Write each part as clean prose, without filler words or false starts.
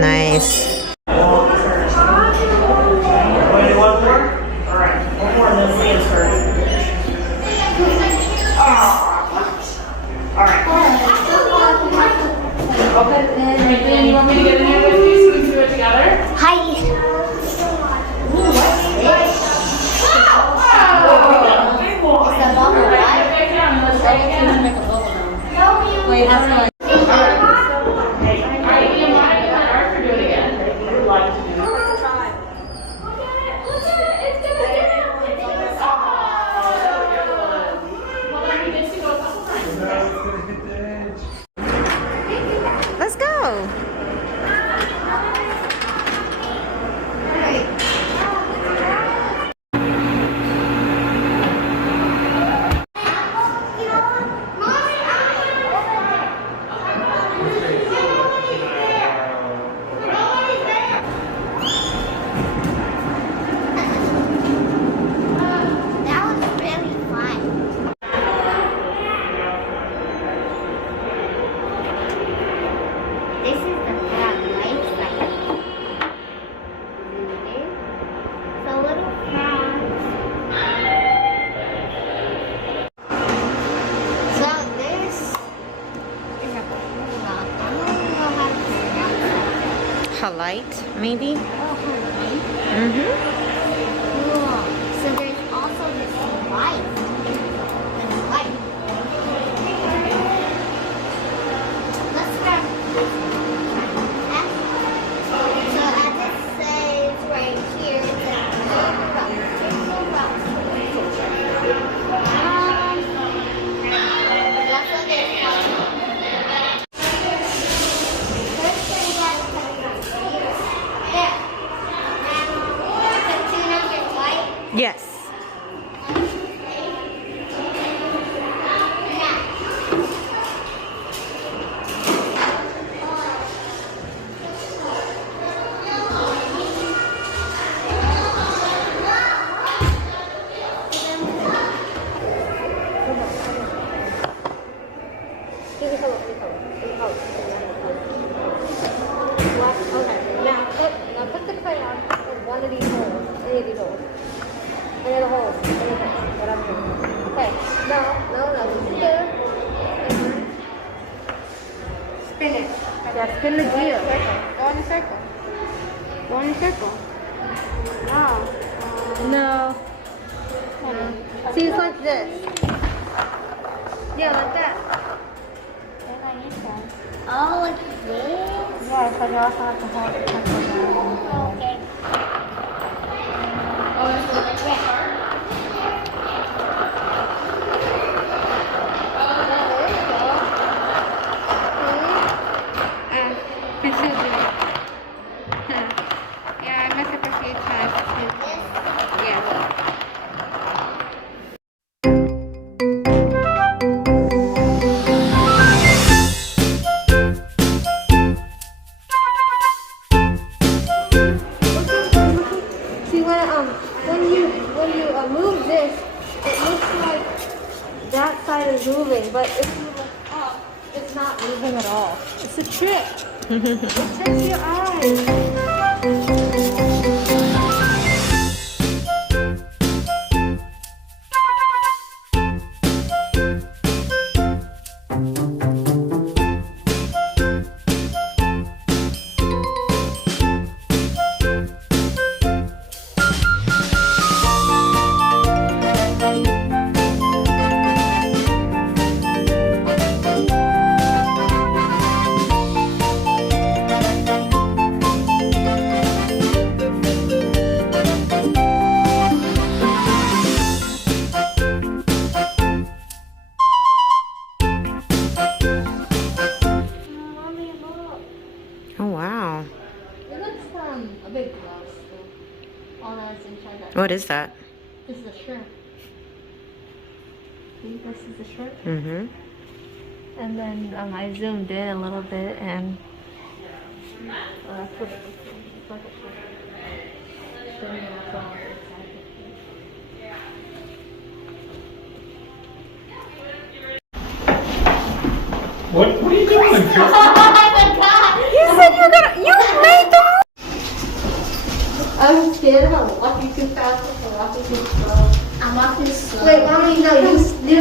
Nice. And you want me to get in there with you so we can do it together? Hi. Wait, that's not. Are you invited to Arthur to do it again? You would like to do it? Well, then we get to go a couple times. Let's go. That was really fun. This is the light side. It's a little frogs. So there's a frog. I don't know how to pronounce it. Halite, maybe? Oh, honey. Mm-hmm. Cool. So there's also this light. This light. Let's grab this one. So as it says right here, it says no rocks. No rocks. That's what they're called. First thing you gotta put it right here. There. Put 2 numbers white. Yes. Okay, now put the crayon in one of these holes, any of these holes. Any of the holes, anything, whatever. Okay, no, here. Spin it. Yeah, spin the wheel. Go in a circle. Go in a circle. No. See, it's like this. Yeah, like that. Oh, like this? Yeah, so you also have to hold it. Okay. Oh, that's the next part? Yeah, I messed up a few times. Yeah. See, when you move this, it looks like that side is moving, but if you look up, it's not moving at all. It's a trick. It tricks your eyes. Oh, wow. It looks a bit gross. All that's inside that. What is that? This is a shrimp. See, this is a shrimp. Mm-hmm. And then I zoomed in a little bit and that's what it looks like. It's like a shrimp. Shrimp and that's all inside What are you doing? You said you were gonna. You made scared about walking too fast or walking too slow? I'm walking slow. Wait, mommy, no,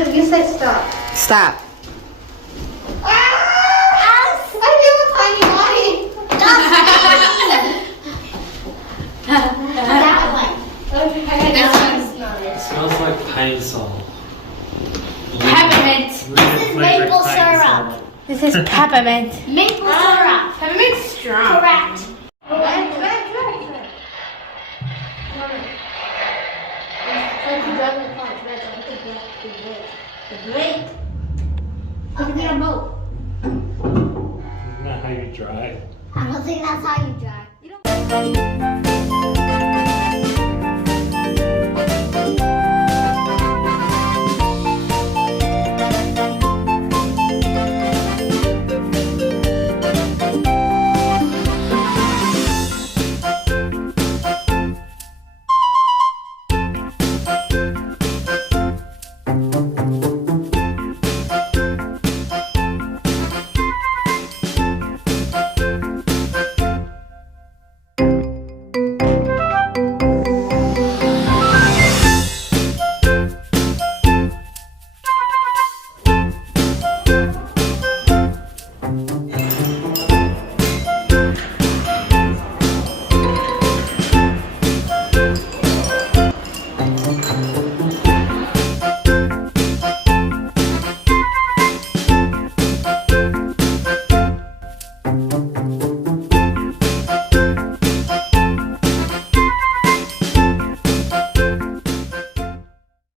you say stop. Stop. I feel a tiny body. That one. Okay. That one's not it. Smells like pine salt. Peppermint. Weird is flavored maple pine syrup. salt. This is peppermint. Maple syrup. Peppermint's strong. Correct. Great. Look at me on boat. Isn't that how you drive? I don't think that's how you drive.